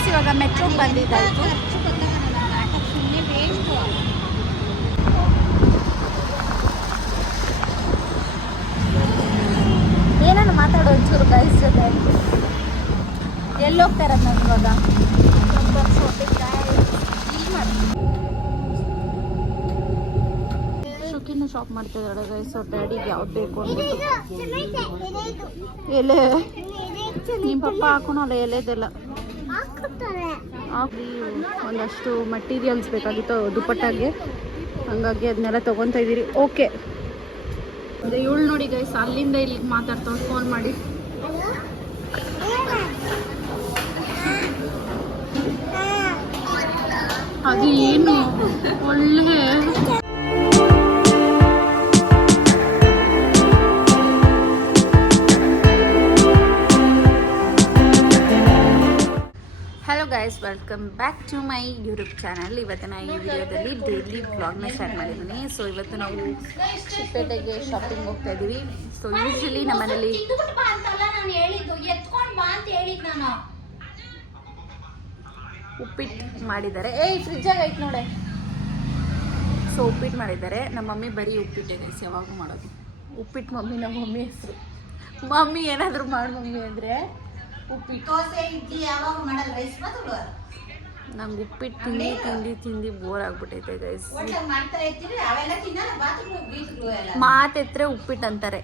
Guys ಇವಾಗ ಮೆಟ್ರೋಗೆ ಬಂದಿದ್ದಾಯ್ತು. ಏನನ್ನು ಮಾತಾಡೋ ಒಂಚೂರು ಗೈಸ್ ಜೊತೆ ಎಲ್ಲಿ ಹೋಗ್ತಾರ ನಾನು ಇವಾಗ. ಶುಕಿನ ಶಾಪ್ ಮಾಡ್ತಿದ್ದಾಳೆ ಗೈಸ್ ಡ್ಯಾಡಿಗೆ ಯಾವ್ದು ಬೇಕು ಎಲೆ. ನಿಮ್ಮ ಪಪ್ಪ ಹಾಕೋಣ ಎಲೆದೆಲ್ಲ. ಒಂದಷ್ಟು ಮಟೀರಿಯಲ್ಸ್ ಬೇಕಾಗಿತ್ತು ದುಪ್ಪಟ್ಟಾಗೆ. ಹಂಗಾಗಿ ಅದನ್ನೆಲ್ಲ ತೊಗೊತಾ ಇದ್ದೀರಿ. ಓಕೆ ಇವಳು ನೋಡಿ ಗೈಸ್ ಅಲ್ಲಿಂದ ಇಲ್ಲಿಗೆ ಮಾತಾಡ್ತಾಳೆ ಫೋನ್ ಮಾಡಿ. ಅದು ಏನು ಒಳ್ಳೆ guys welcome back to my YouTube channel ಇವತ್ತಿನ ಈ ವಿಡಿಯೋದಲ್ಲಿ ಡೈಲಿ ಬ್ಲಾಗ್ನ ಸ್ಟಾರ್ಟ್ ಮಾಡಿದ್ದೀನಿ. ಸೊ ಇವತ್ತು ನಾವು ಚಿಕ್ಕಪೇಟೆಗೆ ಶಾಪಿಂಗ್ ಹೋಗ್ತಾ ಇದ್ದೀವಿ ಸೊ ಯೂಶಲಿ ನಮ್ಮ ಮನೇಲಿ ತಿಂದ್ಬಿಟ್ಟು ಬಾ ಅಂತಲ್ಲ ನಾನು ಹೇಳಿದ್ದು ಎತ್ಕೊಂಡ್ ಬಾ ಅಂತ ಹೇಳಿದ್ ನಾನು ಉಪ್ಪಿಟ್ಟು ಮಾಡಿದ್ದಾರೆ. ಏಯ್ ಫ್ರಿಜ್ಜಾಗ ಐತೆ ನೋಡೆ. ಸೊ ಉಪ್ಪಿಟ್ಟು ಮಾಡಿದ್ದಾರೆ. ನಮ್ಮ ಮಮ್ಮಿ ಬರೀ ಉಪ್ಪಿಟ್ಟಿದೆ ಯಾವಾಗ ಮಾಡೋದು. ಉಪ್ಪಿಟ್ಟು ಮಮ್ಮಿ, ನಮ್ಮ ಮಮ್ಮಿ ಹೆಸರು. ಮಮ್ಮಿ ಏನಾದರೂ ಮಾಡಿ ಮಮ್ಮಿ ಅಂದರೆ. ಉಪ್ಪಿಟ್ಟು. ದೋಸೆ ಇಡ್ಲಿ ಯಾವಾಗ ಮಾಡಲ್ಲ ರೈಸ್ ಮಾತ್ರ ನಂಗೆ ಉಪ್ಪಿಟ್ಟು ತಿಂಡಿ ತಿಂಡಿ ತಿಂಡಿ ಬೋರ್ ಆಗ್ಬಿಟ್ಟೈತೆ ಗೈಸ್ ಮಾತೆತ್ರೆ ಉಪ್ಪಿಟ್ಟು ಅಂತಾರೆ.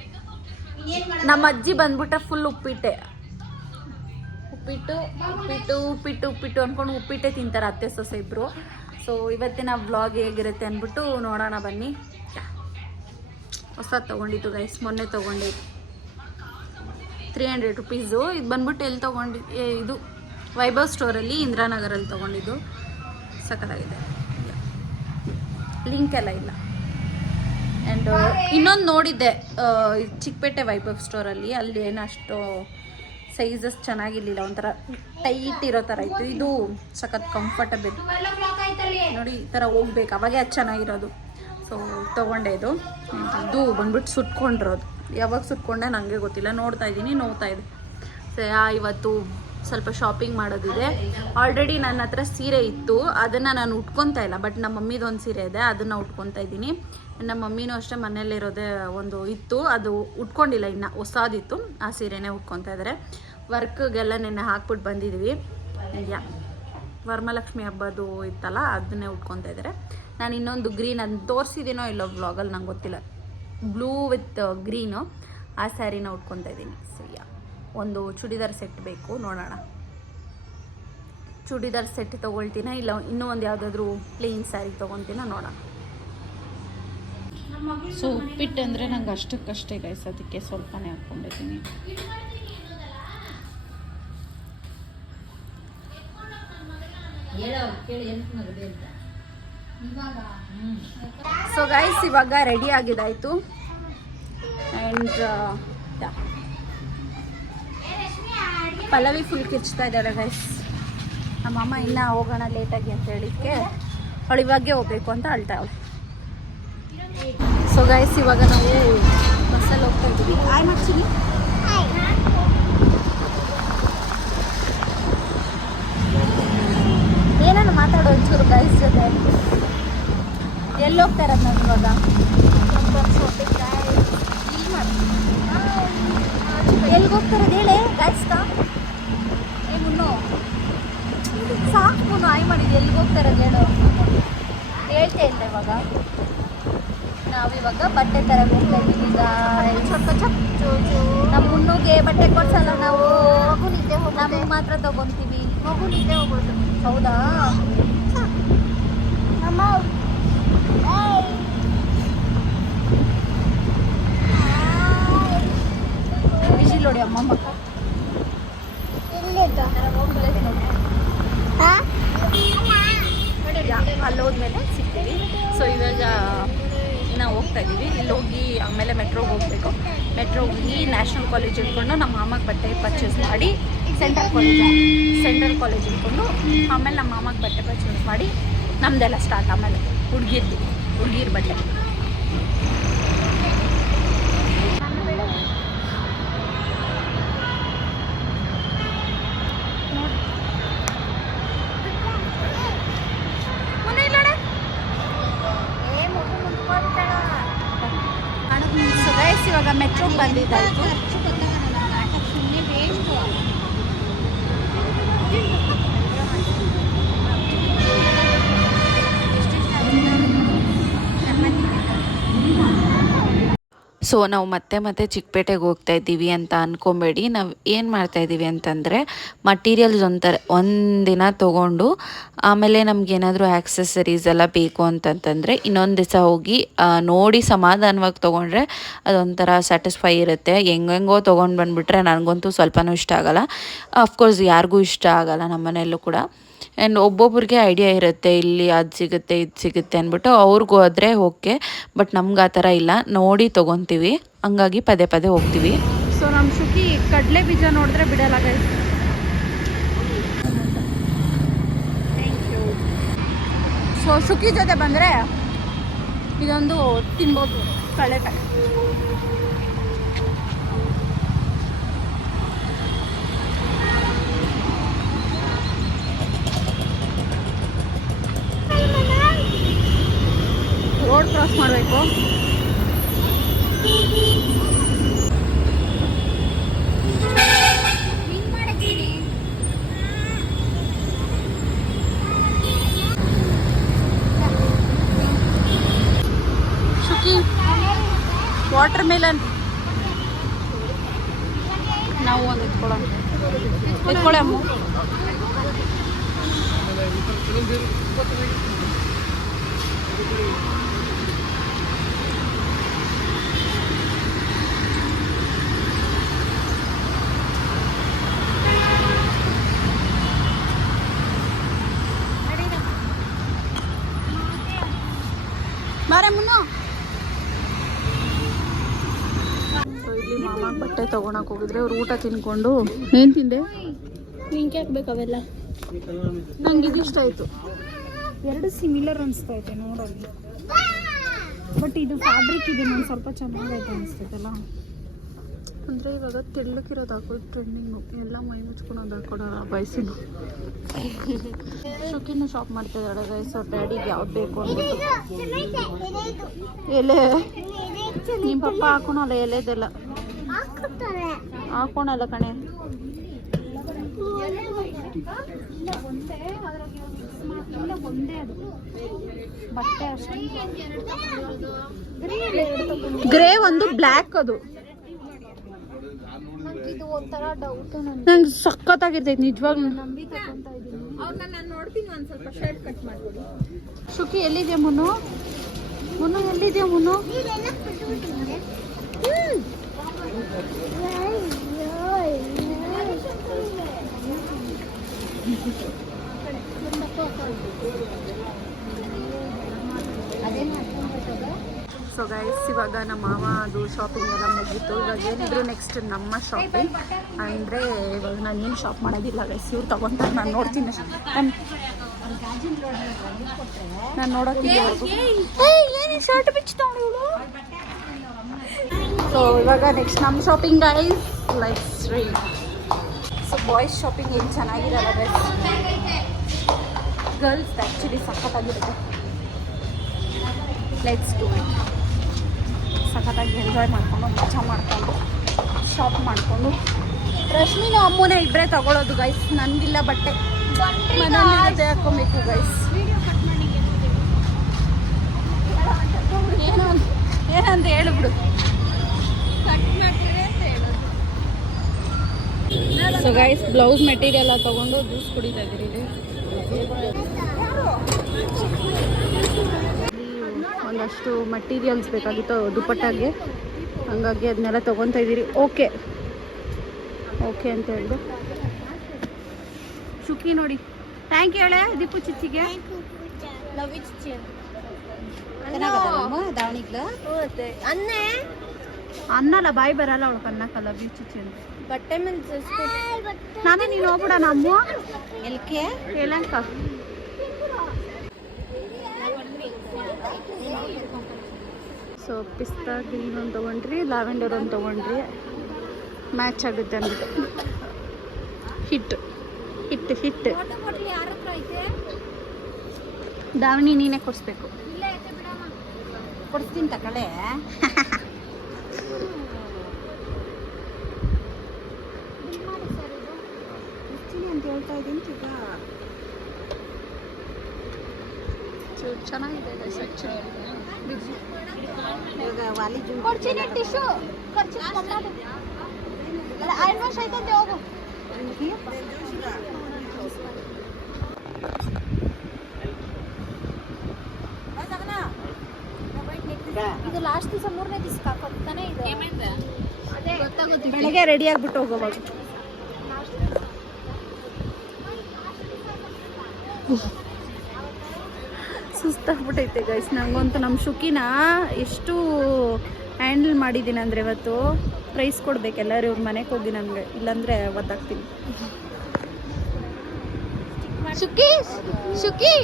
ನಮ್ಮ ಅಜ್ಜಿ ಬಂದ್ಬಿಟ್ರೆ ಫುಲ್ ಉಪ್ಪಿಟ್ಟೆ. ಉಪ್ಪಿಟ್ಟು ಉಪ್ಪಿಟ್ಟು ಉಪ್ಪಿಟ್ಟು ಉಪ್ಪಿಟ್ಟು ಅಂದ್ಕೊಂಡು ಉಪ್ಪಿಟ್ಟೆ ತಿಂತಾರೆ ಅತ್ತೆ ಸೊಸೆ ಇಬ್ಬರು ಸೊ ಇವತ್ತಿನ ಬ್ಲಾಗ್ ಹೇಗಿರುತ್ತೆ ಅಂದ್ಬಿಟ್ಟು ನೋಡೋಣ ಬನ್ನಿ. ಹೊಸ ತೊಗೊಂಡಿದ್ದು ಗೈಸ್ ಮೊನ್ನೆ ತೊಗೊಂಡಿದ್ದು. ತ್ರೀ ಹಂಡ್ರೆಡ್ ರುಪೀಸು ಇದು ಬಂದ್ಬಿಟ್ಟು ಎಲ್ಲಿ ತೊಗೊಂಡಿ ಇದು ವೈಭವ್ ಸ್ಟೋರಲ್ಲಿ ಇಂದಿರಾನಗರಲ್ಲಿ ತೊಗೊಂಡಿದ್ದು. ಸಖತ್ತಾಗಿದೆ. ಲಿಂಕ್ ಎಲ್ಲ ಇಲ್ಲ. ಆ್ಯಂಡ್ ಇನ್ನೊಂದು ನೋಡಿದ್ದೆ ಚಿಕ್ಕಪೇಟೆ ವೈಭವ್ ಸ್ಟೋರಲ್ಲಿ ಅಲ್ಲಿ. ಏನು ಅಷ್ಟು ಸೈಜಸ್ ಚೆನ್ನಾಗಿರ್ಲಿಲ್ಲ. ಒಂಥರ ಟೈಟ್ ಇರೋ ಥರ ಇತ್ತು. ಇದು ಸಖತ್ ಕಂಫರ್ಟಬಲ್ ನೋಡಿ, ಈ ಥರ ಹೋಗ್ಬೇಕು. ಅವಾಗೆ ಅದು ಚೆನ್ನಾಗಿರೋದು. ಸೊ ತೊಗೊಂಡೆ ಇದು. ಇದು ಬಂದ್ಬಿಟ್ಟು ಸುಟ್ಕೊಂಡಿರೋದು. ಯಾವಾಗ ಸುಟ್ಕೊಂಡೆ ನನಗೆ ಗೊತ್ತಿಲ್ಲ. ನೋಡ್ತಾ ಇದ್ದೀನಿ ನೋಡ್ತಾ ಇದೆ. ಇವತ್ತು ಸ್ವಲ್ಪ ಶಾಪಿಂಗ್ ಮಾಡೋದಿದೆ. ಆಲ್ರೆಡಿ ನನ್ನ ಹತ್ರ ಸೀರೆ ಇತ್ತು. ಅದನ್ನು ನಾನು ಉಟ್ಕೊತಾ ಇಲ್ಲ. ಬಟ್ ನಮ್ಮ ಮಮ್ಮಿದೊಂದು ಸೀರೆ ಇದೆ. ಅದನ್ನು ಉಟ್ಕೊತಾ ಇದ್ದೀನಿ. ನಮ್ಮ ಮಮ್ಮಿನೂ ಅಷ್ಟೇ ಮನೆಯಲ್ಲಿರೋದೇ ಒಂದು ಇತ್ತು. ಅದು ಉಟ್ಕೊಂಡಿಲ್ಲ ಇನ್ನು. ಹೊಸದಿತ್ತು. ಆ ಸೀರೆನೇ ಉಟ್ಕೊತಾ ಇದ್ದಾರೆ ವರ್ಕ್ಗೆಲ್ಲ ನೆನ್ನೆ ಹಾಕ್ಬಿಟ್ಟು ಬಂದಿದ್ವಿ. ಯಾ, ವರ್ಮಲಕ್ಷ್ಮಿ ಹಬ್ಬದು ಇತ್ತಲ್ಲ, ಅದನ್ನೇ ಉಟ್ಕೊತಾ ಇದ್ದಾರೆ ನಾನು ಇನ್ನೊಂದು ಗ್ರೀನ್ ಅದನ್ನ ತೋರಿಸಿದ್ದೀನೋ ಇಲ್ಲೋ ವ್ಲಾಗಲ್ಲಿ ನಂಗೆ ಗೊತ್ತಿಲ್ಲ. ಬ್ಲೂ ವಿತ್ ಗ್ರೀನು ಆ ಸ್ಯಾರಿನ ಉಟ್ಕೊತಾ ಇದ್ದೀನಿ. ಸೊ ಯಾ ಒಂದು ಚೂಡಿದಾರ್ ಸೆಟ್ ಬೇಕು ನೋಡೋಣ. ಚೂಡಿದಾರ್ ಸೆಟ್ ತೊಗೊಳ್ತೀನ ಇಲ್ಲ ಇನ್ನೂ ಒಂದು ಯಾವುದಾದ್ರೂ ಪ್ಲೇನ್ ಸ್ಯಾರಿ ತೊಗೊತೀನ ನೋಡೋಣ. ಸೊ ಉಪ್ಪಿಟ್ಟು ಅಂದರೆ ನಂಗೆ ಅಷ್ಟಕ್ಕಷ್ಟೇ ಗೈಸ್ ಅದಕ್ಕೆ ಸ್ವಲ್ಪನೇ ಹಾಕ್ಕೊಂಡಿದ್ದೀನಿ ಸೊ ಗೈಸ್ ಇವಾಗ ರೆಡಿ ಆಗಿದಾಯ್ತು ಆ್ಯಂಡ್ ಪಲ್ಲವಿ ಫುಲ್ ಕಿಚ್ತಾ ಇದ್ದಾರೆ ಗೈಸ್ ನಮ್ಮಮ್ಮ ಇನ್ನ ಹೋಗೋಣ ಲೇಟಾಗಿ ಅಂತ ಹೇಳಿಕ್ಕೆ ಅವಳು ಇವಾಗೆ ಹೋಗ್ಬೇಕು ಅಂತ ಅಳ್ತಾ ಅವಳು ಸೊ ಗೈಸ್ ಇವಾಗ ನಾವು ಬಸ್ಸಲ್ಲಿ ಹೋಗ್ತಾ ಇದ್ದೀವಿ. ಆಯ್ ಏನಾನು ಮಾತಾಡೋ ಒಂಚೂರು ಗೈಸ್ ಜೊತೆ ಎಲ್ಲಿ ಹೋಗ್ತಾರ ನಾನು ಇವಾಗ ಎಲ್ಲಿಗೆ ಹೋಗ್ತಾರದು ಹೇಳಿ ಗೈಸ್ತಾ ಏ ಮುನ್ನು ಸಾಕು ಮುನ್ನು ಆಯ್ ಮಾಡಿದ್ದು ಎಲ್ಲಿಗೆ ಹೋಗ್ತಾರದು ಹೇಳು ಹೇಳ್ತೇ ಇಲ್ಲ ಇವಾಗ ತರಕ್ಕೆ ಹೋಗ್ತಾ ಇದ್ದೀವಿ. ಸ್ವಲ್ಪ ಚಪ್ ನಮ್ಮ ಮುನ್ನುಗೆ ಬಟ್ಟೆ ಕೊಡ್ಸಲ್ಲ ನಾವು. ನಮಗೆ ಮಾತ್ರ ತಗೊಂತೀವಿ. ಮಗು ನಿದ್ದೆ ಹೋಗೋದು ಹೌದಾ? ಬಿಸಿ ನೋಡಿ ಅಮ್ಮ ಮಕ್ಕ ಅಲ್ಲಿ. ಹೋದ್ಮೇಲೆ ಸಿಗ್ತೀವಿ. ಸೊ ಇವಾಗ ಹೋಗ್ತಾ ಇದ್ದೀವಿ. ಇಲ್ಲಿ ಹೋಗಿ ಆಮೇಲೆ ಮೆಟ್ರೋಗೆ ಹೋಗಬೇಕು. ಮೆಟ್ರೋ ಹೋಗಿ ನ್ಯಾಷನಲ್ ಕಾಲೇಜ್ ಇಟ್ಕೊಂಡು ನಮ್ಮ ಮಾಮಗೆ ಬಟ್ಟೆ ಪರ್ಚೇಸ್ ಮಾಡಿ ಸೆಂಟ್ರಲ್ ಕಾಲೇಜ್ ಸೆಂಟ್ರಲ್ ಕಾಲೇಜ್ ಇಟ್ಕೊಂಡು ಆಮೇಲೆ ನಮ್ಮ ಮಾಮಗೆ ಬಟ್ಟೆ ಪರ್ಚೇಸ್ ಮಾಡಿ ನಮ್ಮದೆಲ್ಲ ಸ್ಟಾರ್ಟ್ ಆಮೇಲೆ ಹುಡುಗಿರ್ದು ಹುಡುಗಿರ್ ಬಟ್ಟೆ. ಇವಾಗ ಮೆಟ್ರೋಗೆ ಸೊ ನಾವು ಮತ್ತೆ ಮತ್ತೆ ಚಿಕ್ಕಪೇಟೆಗೆ ಹೋಗ್ತಾ ಇದ್ದೀವಿ ಅಂತ ಅಂದ್ಕೊಬೇಡಿ ನಾವು ಏನು ಮಾಡ್ತಾ ಇದ್ದೀವಿ ಅಂತಂದರೆ ಮಟೀರಿಯಲ್ಸ್ ಒಂಥರ ಒಂದಿನ ತೊಗೊಂಡು, ಆಮೇಲೆ ನಮಗೇನಾದರೂ ಆ್ಯಕ್ಸೆಸರೀಸ್ ಎಲ್ಲ ಬೇಕು ಅಂತಂತಂದರೆ, ಇನ್ನೊಂದು ದಿವಸ ಹೋಗಿ ನೋಡಿ ಸಮಾಧಾನವಾಗಿ ತೊಗೊಂಡ್ರೆ ಅದೊಂಥರ ಸ್ಯಾಟಿಸ್ಫೈ ಇರುತ್ತೆ. ಹೆಂಗೆಂಗೋ ತೊಗೊಂಡು ಬಂದುಬಿಟ್ರೆ ನನಗಂತೂ ಸ್ವಲ್ಪನೂ ಇಷ್ಟ ಆಗೋಲ್ಲ. ಅಫ್ಕೋರ್ಸ್ ಯಾರಿಗೂ ಇಷ್ಟ ಆಗೋಲ್ಲ ನಮ್ಮ ಮನೆಯಲ್ಲೂ ಕೂಡ. ಆ್ಯಂಡ್ ಒಬ್ಬೊಬ್ರಿಗೆ ಐಡಿಯಾ ಇರುತ್ತೆ, ಇಲ್ಲಿ ಅದು ಸಿಗುತ್ತೆ, ಇದು ಸಿಗುತ್ತೆ ಅಂದ್ಬಿಟ್ಟು ಅವ್ರಿಗೆ ಹೋದರೆ ಓಕೆ ಬಟ್ ನಮ್ಗೆ ಆ ಥರ ಇಲ್ಲ. ನೋಡಿ ತೊಗೊತೀವಿ. ಹಂಗಾಗಿ ಪದೇ ಪದೇ ಹೋಗ್ತೀವಿ. ಸೊ ನಮ್ಮ ಸುಖಿ ಕಡಲೆ ಬೀಜ ನೋಡಿದ್ರೆ ಬಿಡಲ್ಲ ಗೈಸ್ ಸೊ ಸುಖಿ ಜೊತೆ ಬಂದರೆ ಇದೊಂದು ತಿನ್ಬೋದು ಕಳೆಕಾಯಿ ರೋಡ್ ಕ್ರಾಸ್ ಮಾಡಬೇಕು. ವಾಟರ್ ಮೆಲನ್ ನಾವು ಒಂದು ಎತ್ಕೊಳ್ಳೋಣ ಎತ್ಕೊಳ್ಳಿ ಅಮ್ಮ ಬಾರೆ ಮುನ್ನು ಸೊ ಇಲ್ಲಿ ತಗೊಳಕ್ ಹೋಗಿದ್ರೆ ಅವ್ರು ಊಟ ತಿನ್ಕೊಂಡು ಏನ್ ತಿಂದೆ? ನಿಂಗೆ ಹಾಕ್ಬೇಕು ಅವೆಲ್ಲ? ನಂಗೆ ಇದು ಇಷ್ಟ ಆಯ್ತು. ಎರಡು ಸಿಮಿಲರ್ ಅನಿಸ್ತಾ ಐತೆ ನೋಡೋದು. ಬಟ್ ಇದು ಫ್ಯಾಬ್ರಿಕ್ ಇದೆ ನಂಗೆ ಸ್ವಲ್ಪ ಚೆನ್ನಾಗೈತೆ ಅನಿಸ್ತೈತಲ್ಲ. ಅಂದ್ರೆ ಇವಾಗ ತೆಳ್ಳಕಿರೋದು ಹಾಕೋದು ಟ್ರೆಂಡಿಂಗು ಎಲ್ಲ ಮೈ ಮುಚ್ಕೊಳೋದು ಹಾಕೊಡೋಣ ಬಯಸಿನ ಶುಕಿನ ಶಾಪ್ ಮಾಡ್ತಿದ್ದಾಳೆ ಗೈಸ್ ಅವ್ರ ಡ್ಯಾಡಿಗೆ ಯಾವ್ದು ಬೇಕು ಅಂದ್ಬಿಟ್ಟು. ಎಲೆ. ನಿಮ್ಮ ಪಪ್ಪ ಹಾಕೋಣಲ್ಲ ಎಲೆದೆಲ್ಲ. ಹಾಕೋಣಲ್ಲ ಕಣೆ. ಗ್ರೇ ಒಂದು ಬ್ಲ್ಯಾಕ್ ಅದು. ನಂಗೆ ಸಖತ್ತಾಗಿರ್ತೈತೆ ನಿಜವಾಗ್ಲೂ. ಶುಕಿ ಎಲ್ಲಿದೆ ಮುನ್ನು? ಮುನ್ನು ಎಲ್ಲಿದೆ ಮುನ್ನು? ಸೊ ಗೈಸ್ ಇವಾಗ ನಮ್ಮ ಮಾವ ಅದು ಶಾಪಿಂಗ್ ಎಲ್ಲ ಮುಗೀತು. ಇವಾಗ ಏನಿದ್ರು ನೆಕ್ಸ್ಟ್ ನಮ್ಮ ಶಾಪಿಂಗ್ ಅಂದರೆ ಇವಾಗ ನಾನು ಏನು ಶಾಪ್ ಮಾಡೋದಿಲ್ಲ ಗೈಸ್ ಇವ್ರು ತಗೊಂತಾರೆ ನಾನು ನೋಡ್ತೀನಿ. ಅಷ್ಟೇ ನಾನು ನಾನು ನೋಡೋಕ್ಕಿಲ್ಲ ಏನು ಶರ್ಟ್ ಬಿಚ್ಚಿದವಳು ಸೊ ಇವಾಗ ನೆಕ್ಸ್ಟ್ ನಮ್ಮ ಶಾಪಿಂಗ್ ಗೈಸ್ ಲೈಕ್ ಸ್ಟ್ರೀ ಸೊ ಬಾಯ್ಸ್ ಶಾಪಿಂಗ್ ಏನು ಚೆನ್ನಾಗಿರಲ್ಲ ಗೈಸ್ ಗರ್ಲ್ಸ್ ಆ್ಯಕ್ಚುಲಿ ಸಖತ್ತಾಗಿರುತ್ತೆ. ಲೆಟ್ಸ್ ಡೂ ಸಖತ್ತಾಗಿ ಎಂಜಾಯ್ ಮಾಡಿಕೊಂಡು, ಮಜಾ ಮಾಡ್ಕೊಂಡು ಶಾಪ್ ಮಾಡಿಕೊಂಡು. ರಶ್ಮಿನ ಅಮ್ಮನೇ ಇಬ್ಬರೇ ತಗೊಳ್ಳೋದು ಗೈಸ್ ನನಗಿಲ್ಲ ಬಟ್ಟೆ. ಮನೇಲಿ ಹಾಕ್ಕೊಬೇಕು ಗೈಸ್ ಏನೋ ಏನಂತ ಹೇಳಿಬಿಡು. ಸೊ ಗೈಸ್ ಬ್ಲೌಸ್ ಮೆಟೀರಿಯಲ್ ತಗೊಂಡು ಜ್ಯೂಸ್ ಕುಡಿತಾ ಇದ್ದೀರಿ ಒಂದಷ್ಟು ಮಟೀರಿಯಲ್ಸ್ ಬೇಕಾಗಿತ್ತು ದುಪ್ಪಟ್ಟಾಗೆ. ಹಂಗಾಗಿ ಅದನ್ನೆಲ್ಲ ತೊಗೊತಾ ಇದ್ದೀರಿ. ಓಕೆ ಓಕೆ ಅಂತ ಹೇಳಿದ್ರು ಶುಕಿ ನೋಡಿ. ಥ್ಯಾಂಕ್ ಯು ಹೇಳೆ ದೀಪು ಚಿಚ್ಚಿಗೆ. ಲವ್ ದಾವಣಿಗ್ಲ ಅನ್ನೇ ಅನ್ನಲ್ಲ ಬಾಯಿ ಬರಲ್ಲ ಅವಳು ಕನ್ನಕ್ಕಲ್ಲ ಬೀಚ್ ಅಂತ. ಬಟ್ಟೆ ಮೇಲೆ ನಾನೇ ನೀನು ಹೋಗ್ಬಿಡ ನಮ್ಮ ಎಲ್ಕೆ? ಏಲಂಕ ಸೊ ಪಿಸ್ತಾ ಗ್ರೀನ್ ಒಂದು ತೊಗೊಂಡ್ರಿ ಲ್ಯಾವೆಂಡರ್ ಒಂದು ತೊಗೊಂಡ್ರಿ. ಮ್ಯಾಚ್ ಆಗುತ್ತೆ ಅಂದ್ಬಿಟ್ಟು. ಹಿಟ್ಟು ಹಿಟ್ಟು ಹಿಟ್ಟು ವಾಟರ್ ಬಾಟ್ಲಿ ಯಾರ ಹತ್ರ ಐತೆ? ದಾವಣಿ ನೀನೇ ಕೊಡಿಸ್ಬೇಕು. ಕೊಡ್ತೀನಿ ಐತೆ ಅಂತ ಹೇಳ್ತಾ ಇದ್ದೀನಿ ಈಗ ಸೊ ಚೆನ್ನಾಗಿದೆ ಗೈಸ್ ಆ್ಯಕ್ಚುಲಿ ಕೊಡ್ತೀನಿ ಟಿಶ್ಯೂ ಖರ್ಚು ಐದು ವರ್ಷ ಆಯ್ತಂತೆ ಹೋಗು ಇದು ಲಾಸ್ಟ್ ದಿವಸ ಮೂರನೇ ದಿವಸ ಹಾಕೋತಾನೆ ಇದೆ. ಬೆಳಗ್ಗೆ ರೆಡಿ ಆಗ್ಬಿಟ್ಟು ಹೋಗೋವಾಗ ಸುಸ್ತಾಗ್ಬಿಟ್ಟೈತೆ ಗೈಸ್ ನಂಗಂತೂ ನಮ್ಮ ಶುಕಿನ ಎಷ್ಟು ಹ್ಯಾಂಡಲ್ ಮಾಡಿದ್ದೀನಿ ಅಂದರೆ ಇವತ್ತು ಪ್ರೈಸ್ ಕೊಡ್ಬೇಕು ಎಲ್ಲರೂ ಇವ್ರ ಮನೆಗೆ ಹೋಗಿ ನನಗೆ ಇಲ್ಲಾಂದರೆ ಒದ್ದಾಗ್ತೀನಿ ಶುಕಿ ಶುಕಿ.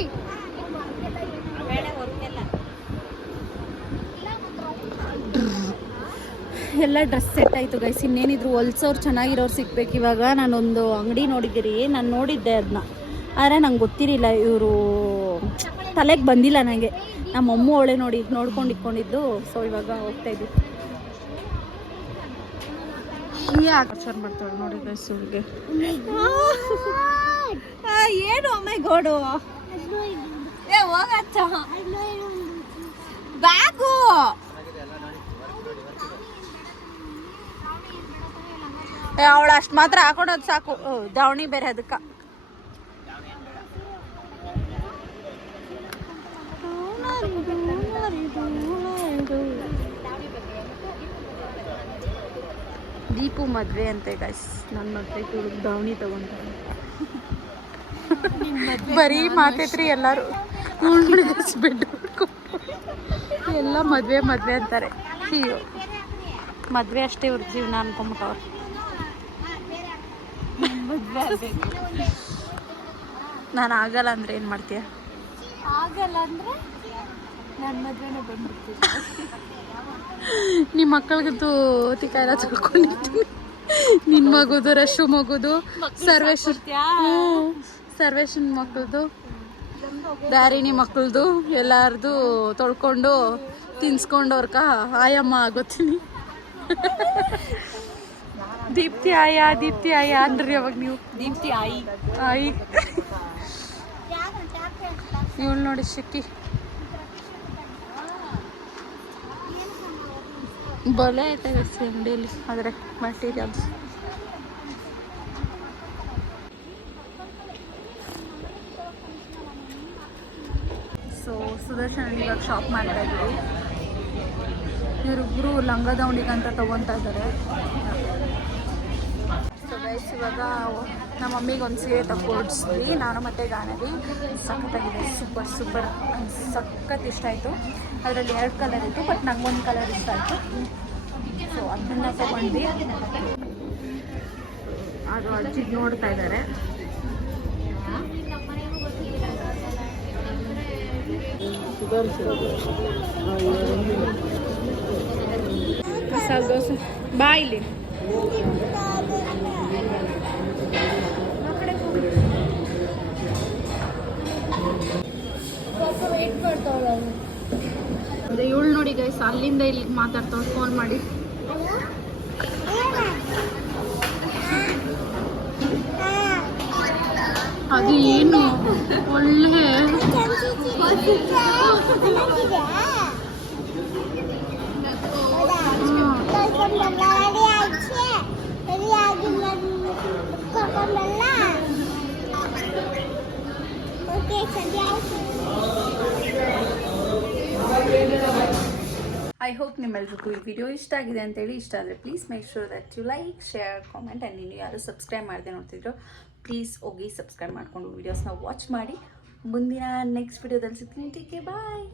ಎಲ್ಲ ಡ್ರೆಸ್ ಸೆಟ್ ಆಯಿತು ಗೈಸ್ ಇನ್ನೇನಿದ್ರು ಹೊಲ್ಸೋರು ಚೆನ್ನಾಗಿರೋರು ಸಿಗ್ಬೇಕು. ಇವಾಗ ನಾನೊಂದು ಅಂಗಡಿ ನೋಡಿದ್ದೀರಿ. ನಾನು ನೋಡಿದ್ದೆ ಅದನ್ನ ಆದರೆ ನಂಗೆ ಗೊತ್ತಿರಲಿಲ್ಲ ಇವರು ತಲೆಗೆ ಬಂದಿಲ್ಲ ನನಗೆ ನಮ್ಮ ಅಮ್ಮ ಅವಳೆ ನೋಡಿ ನೋಡ್ಕೊಂಡು ಇಟ್ಕೊಂಡಿದ್ದು. ಸೊ ಇವಾಗ ಹೋಗ್ತಾ ಇದ್ದೀವಿ ಆಕರ್ಷಣೆ ಮಾಡ್ತಾಳೆ ನೋಡಿ ಗೈಸ್ ಇವ್ರಿಗೆ ಏನು ಅಮ್ಮೆ ಗೋಡು ಹೋಗಚ್ಚ ಬ್ಯಾಗು ಅವಳು ಅಷ್ಟು ಮಾತ್ರ ಹಾಕೊಡೋದು ಸಾಕು. ದಾವಣಿ ಬೇರೆ ಅದಕ್ಕೆ ದೀಪು ಮದ್ವೆ ಅಂತೆ ಗಾಯ್ಸ್ ನನ್ನ ಮದ್ವೆ ದಾವಣಿ ತಗೊಂತಾರೆ. ಬರೀ ಮಾತೈತ್ರಿ ಎಲ್ಲಾರು. ಹಸ್ಬೆಂಡ್ ಎಲ್ಲ ಮದ್ವೆ ಮದ್ವೆ ಅಂತಾರೆ. ಅಯ್ಯೋ. ಮದ್ವೆ ಅಷ್ಟೇ ಇವ್ರ ಜೀವನ ಅನ್ಕೊಂಬಿಟ್ಟವ್ರು. ನಾನು ಆಗಲ್ಲ ಅಂದ್ರೆ ಏನು ಮಾಡ್ತೀಯ? ಆಗಲ್ಲ ಅಂದ್ರೆ ನನ್ನ ಮದ್ವೆನೇ ಬಂದ್ಬಿಡ್ತೀನಿ. ನಿಮ್ಮ ಮಕ್ಕಳಿಗಂತೂ ತಿಕ್ಕ ಎಲ್ಲ ತಿಳ್ಕೊಂಡಿರ್ತೀನಿ ನಿನ್ನ ಮಗುದು ರಶು ಮಗುದು ಸರ್ವೇಶನ್ ಹ್ಞೂ ಸರ್ವೇಶನ್ ಮಕ್ಕಳದು ದಾರಿಣಿ ಮಕ್ಕಳದು ಎಲ್ಲಾರ್ದು ತೊಳ್ಕೊಂಡು ತಿನ್ಸ್ಕೊಂಡು ಅವ್ರಕ ಆಯಮ್ಮ ಆಗೋತೀನಿ. ದೀಪ್ತಿ ಆಯ ದೀಪ್ತಿ ಆಯ ಅಂದ್ರಿ ಅವಾಗ ನೀವು. ದೀಪ್ತಿ ಆಯಿ. ಆಯಿ. ಇವಳು ನೋಡಿ ಶಿಕ್ಕಿ ಬಲೆ ಐತೆ ಅಂಗಡಿಯಲ್ಲಿ ಆದರೆ ಮಟೀರಿಯಲ್ಸ್ ಸೊ ಸುದರ್ಶನ್ ಇವಾಗ ಶಾಪ್ ಮಾಡ್ತಾ ಇದ್ದೀವಿ ಇವರಿಬ್ಬರು ಲಂಗ ದೌಂಡಿಗಂತ ತಗೊತಾ ಇದ್ದಾರೆ. ಗೈಸ್ ಇವಾಗ ನಮ್ಮ ಮಮ್ಮಿಗೆ ಒಂದು ಸೀರೆ ತಗೊಡಿಸ್ವಿ ನಾನು ಮತ್ತೆ ಗಾನವಿ. ಸಖತ್ತಾಗಿದೆ. ಸೂಪರ್ ಸೂಪರ್ ಸಖತ್ ಇಷ್ಟ ಆಯಿತು. ಅದರಲ್ಲಿ ಎರಡು ಕಲರ್ ಇತ್ತು ಬಟ್ ನಂಗೆ ಒಂದು ಕಲರ್ ಇಷ್ಟ ಆಯಿತು. ಸೊ ಅದನ್ನು ತಗೊಂಡ್ವಿ. ಅದು ಅಜ್ಜಿ ನೋಡ್ತಾ ಇದ್ದಾರೆ ಮಸಾಲೆ ಅದೇ ಇವಳು ನೋಡಿ ಗೈಸ್ ಅಲ್ಲಿಂದ ಇಲ್ಲಿಗೆ ಮಾತಾಡ್ತಾಳೆ ಫೋನ್ ಮಾಡಿ ಅದು ಏನು ಒಳ್ಳೆ ಹ್ಮ್. ಐ ಹೋಪ್ ನಿಮ್ಮೆಲ್ರಿಗೂ ಈ ವಿಡಿಯೋ ಇಷ್ಟ ಆಗಿದೆ ಅಂತೇಳಿ ಇಷ್ಟ ಆದರೆ please make sure that you like share comment and ನೀನು ಯಾರು ಸಬ್ಸ್ಕ್ರೈಬ್ ಮಾಡಿದೆ ನೋಡ್ತಿದ್ರು ಪ್ಲೀಸ್ ಹೋಗಿ ಸಬ್ಸ್ಕ್ರೈಬ್ ಮಾಡಿಕೊಂಡು ವೀಡಿಯೋಸ್ನ ವಾಚ್ ಮಾಡಿ. ಮುಂದಿನ ನೆಕ್ಸ್ಟ್ ವಿಡಿಯೋದಲ್ಲಿ ಸಿಗ್ತೀನಿ. ಟೀಕೆ ಬಾಯ್